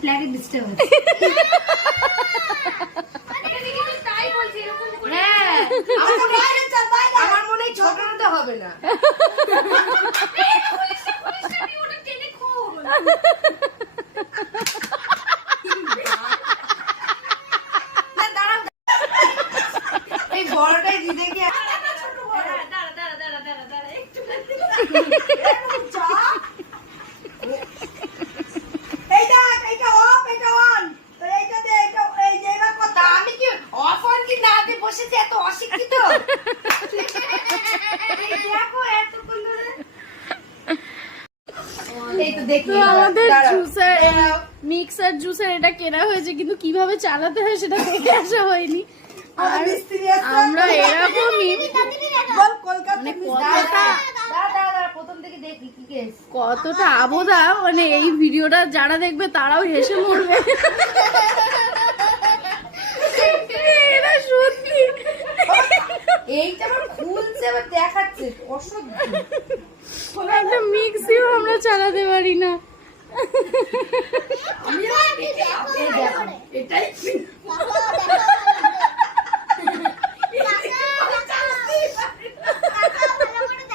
ফ্ল্যাটের ডিস্টার্ব হচ্ছে। হ্যাঁ, আমার মনে হয় ছোটানোতে হবে না। এই বড়টাই দিদি কে আমি কি অফ অন কি না দিয়ে বসেছি এত অশিক্ষিত। দেখো এতক্ষণ ধরে এই তো দেখি আমাদের জুসার মিক্সার জুসার এটা কেনা হয়েছে, কিন্তু কিভাবে চালাতে হয় সেটা দেখে আসা হয়নি। আর আমরা এরকমই মানে প্রথম থেকে দেখি কি কেস কতটা আবদা, মানে এই ভিডিওটা যারা দেখবে তারাও হেসে মরবে। এরা সত্যি এইটা আমার খুলছে আবার দেখাচ্ছে অসহ্য। একটা মিক্সিও আমরা চালাতে পারি না। এটাই